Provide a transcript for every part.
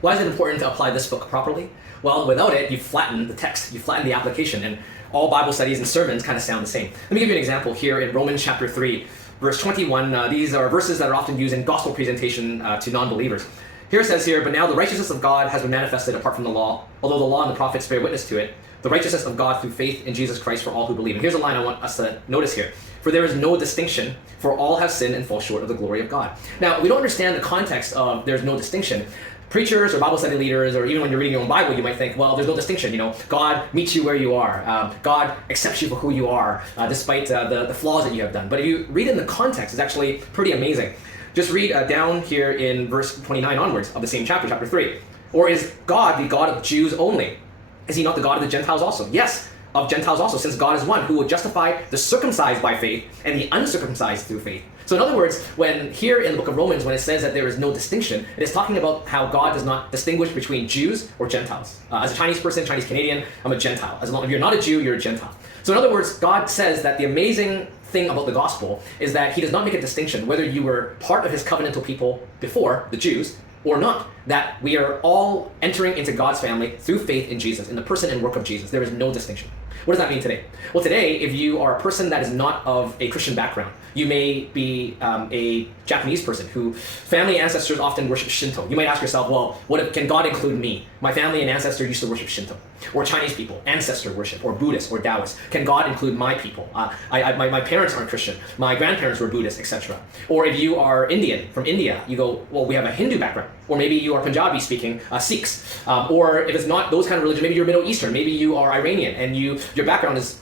Why is it important to apply this book properly? Well, without it, you flatten the text, you flatten the application, and all Bible studies and sermons kind of sound the same. Let me give you an example here in Romans chapter 3, verse 21. These are verses that are often used in gospel presentation to non-believers. Here it says here, but now the righteousness of God has been manifested apart from the law, although the law and the prophets bear witness to it, the righteousness of God through faith in Jesus Christ for all who believe. And here's a line I want us to notice here. For there is no distinction, for all have sinned and fall short of the glory of God. Now, we don't understand the context of there's no distinction. Preachers or Bible study leaders, or even when you're reading your own Bible, you might think, well, there's no distinction. God meets you where you are. God accepts you for who you are, despite the flaws that you have done. But if you read in the context, it's actually pretty amazing. Just read down here in verse 29 onwards of the same chapter, chapter 3. Or is God the God of Jews only? Is he not the God of the Gentiles also? Yes, of Gentiles also, since God is one who will justify the circumcised by faith and the uncircumcised through faith. So in other words, when here in the book of Romans, when it says that there is no distinction, it is talking about how God does not distinguish between Jews or Gentiles. As a Chinese person, Chinese Canadian, I'm a Gentile. As long as you're not a Jew, you're a Gentile. So in other words, God says that the amazing thing about the gospel is that he does not make a distinction whether you were part of his covenantal people before, the Jews, or not. That we are all entering into God's family through faith in Jesus, in the person and work of Jesus. There is no distinction. What does that mean today? Well, today, if you are a person that is not of a Christian background, you may be a Japanese person who family ancestors often worship Shinto. You might ask yourself, well, can God include me? My family and ancestor used to worship Shinto. Or Chinese people, ancestor worship, or Buddhist, or Taoist. Can God include my people? My parents aren't Christian. My grandparents were Buddhist, etc. Or if you are Indian, from India, you go, well, we have a Hindu background. Or maybe you are Punjabi speaking Sikhs. Or if it's not those kind of religion, maybe you're Middle Eastern, maybe you are Iranian, and your background is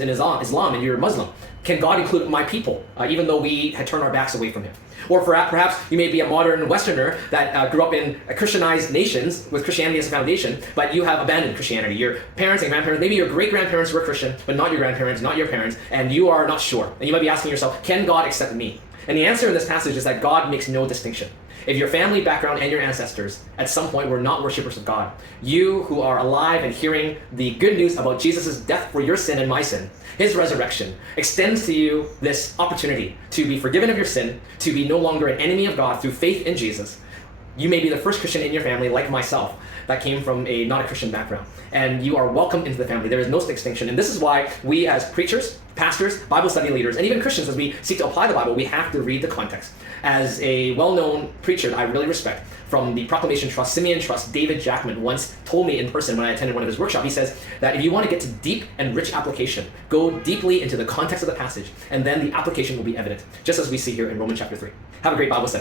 in Islam, and you're Muslim. Can God include my people, even though we had turned our backs away from him? Or perhaps you may be a modern Westerner that grew up in Christianized nations with Christianity as a foundation, but you have abandoned Christianity. Your parents and grandparents, maybe your great-grandparents were Christian, but not your grandparents, not your parents, and you are not sure. And you might be asking yourself, can God accept me? And the answer in this passage is that God makes no distinction. If your family background and your ancestors at some point were not worshipers of God, you who are alive and hearing the good news about Jesus' death for your sin and my sin, his resurrection, extends to you this opportunity to be forgiven of your sin, to be no longer an enemy of God through faith in Jesus. You may be the first Christian in your family, like myself, that came from a not a Christian background. And you are welcomed into the family. There is no distinction. And this is why we as preachers, pastors, Bible study leaders, and even Christians, as we seek to apply the Bible, we have to read the context. As a well-known preacher that I really respect from the Proclamation Trust, Simeon Trust, David Jackman once told me in person when I attended one of his workshops, he says that if you want to get to deep and rich application, go deeply into the context of the passage, and then the application will be evident, just as we see here in Romans chapter 3. Have a great Bible study.